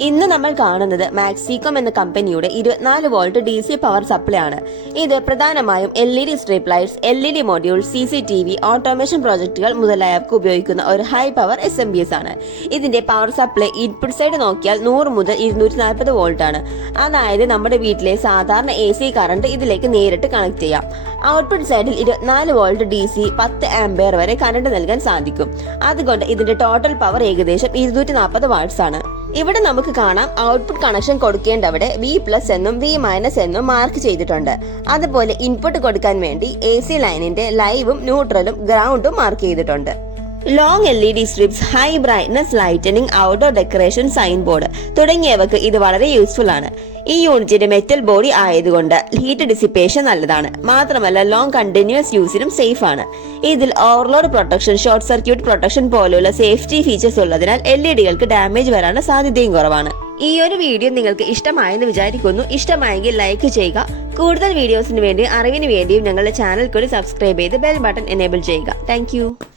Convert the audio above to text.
ഇന്ന് നമ്മൾ കാണുന്നത് മാക്സികോം എന്ന കമ്പനിയുടെ 24 വോൾട്ട് DC പവർ സപ്ലൈ ആണ്. ഇത് പ്രധാനമായും LED strip lights, LED module, CCTV, automation പ്രോജക്റ്റുകൾ മുതലായവർക്ക് ഉപയോഗിക്കുന്ന ഒരു ഹൈ പവർ SMBS ആണ്. ഇതിന്റെ പവർ സപ്ലൈ ഇൻപുട്ട് സൈഡ് നോക്കിയാൽ 100 മുതൽ 240 വോൾട്ട് ആണ്. അതായത് നമ്മുടെ വീട്ടിലെ സാധാരണ AC കറണ്ട് ഇതിലേക്ക് നേരിട്ട് കണക്ട് ചെയ്യാം. ഔട്ട്പുട്ട് സൈഡിൽ 24 വോൾട്ട് DC 10 ആംപിയർ വരെ കറണ്ട് നൽകാൻ സാധിക്കും. അതുകൊണ്ട് ഇതിന്റെ ടോട്ടൽ പവർ ഏകദേശം 240 വാട്ട്സ് ആണ്. ഇവിടെ നമുക്ക് കാണാം ഔട്ട്പുട്ട് കണക്ഷൻ കൊടുക്കേണ്ടവിടെ V+ എന്നും V- എന്നും മാർക്ക് ചെയ്തിട്ടുണ്ട്. അതുപോലെ ഇൻപുട്ട് കൊടുക്കാൻ വേണ്ടി AC ലൈനിന്റെ ലൈവും ന്യൂട്രലും ഗ്രൗണ്ടും മാർക്ക് ചെയ്തിട്ടുണ്ട്. Long LED strips, high brightness lightning, outdoor decoration, sign board തുടങ്ങിയവർക്ക് ഇത് വളരെ യൂസ്ഫുൾ ആണ്. ഈ യൂണിറ്റിന്റെ മെറ്റൽ ബോഡി ആയതുകൊണ്ട് ഹീറ്റ് ഡിസിപ്പേഷൻ നല്ലതാണ്. മാത്രമല്ല ലോങ് കണ്ടിന്യൂസ് യൂസിനും സേഫ് ആണ്. ഇതിൽ overload protection, short circuit protection പോലുള്ള സേഫ്റ്റി ഫീച്ചേഴ്സ് ഉള്ളതിനാൽ LEDകൾക്ക് ഡാമേജ് വരാനുള്ള സാധ്യതയും കുറവാണ്. ഈ ഒരു വീഡിയോ നിങ്ങൾക്ക് ഇഷ്ടമായെന്ന് വിചാരിക്കുന്നു. ഇഷ്ടമായെങ്കിൽ ലൈക്ക് ചെയ്യുക. കൂടുതൽ വീഡിയോസിന് വേണ്ടി അറിവിന് വേണ്ടിയും ഞങ്ങളുടെ ചാനൽ കൂടി സബ്സ്ക്രൈബ് ചെയ്ത് ബെൽ ബട്ടൺ എനേബിൾ ചെയ്യുക. താങ്ക്